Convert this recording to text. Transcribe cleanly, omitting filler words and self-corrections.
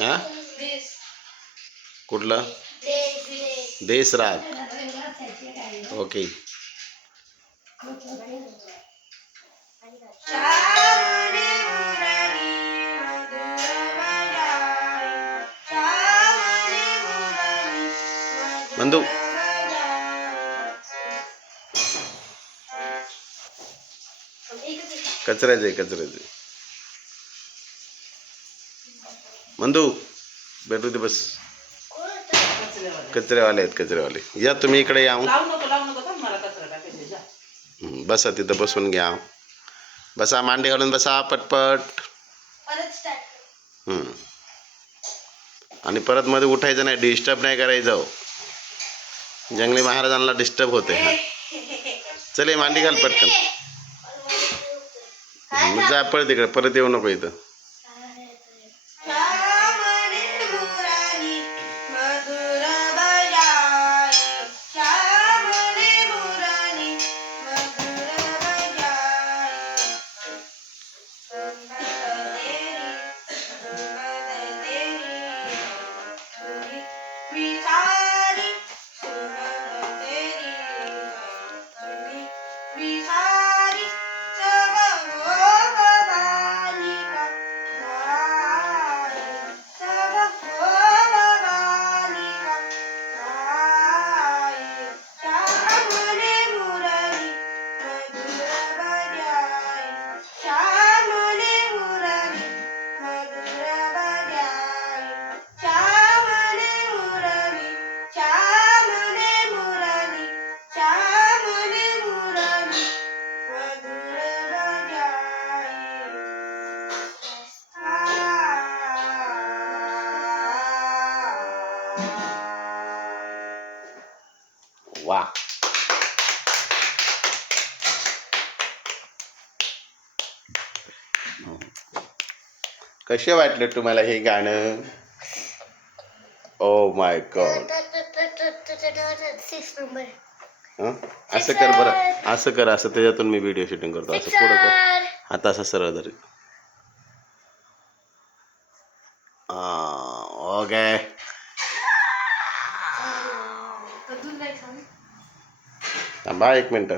हा कुठला देश राग ओके मंदू कचऱ्याचे मंदू भेटू दे बस कचरेवाले आहेत कचरेवाले या तुम्ही इकडे या बसा तिथं बसून घ्या बसा मांडी घालून बसा पटपट आणि परत मध्ये उठायचं नाही डिस्टर्ब नाही करायचं जंगली महाराजांना डिस्टर्ब होते चले मांडी घाल पटकन मग जा पळ तिकडे परत येऊ नको इथं वा कसे वाटले तुम्हाला हे गाणं ओ माय गॉड असं कर बरं असं कर असं त्याच्यातून मी व्हिडिओ शूटिंग करतो असं पुढं कर आता असं सरळ धर ओके थांबा 1 मिनिट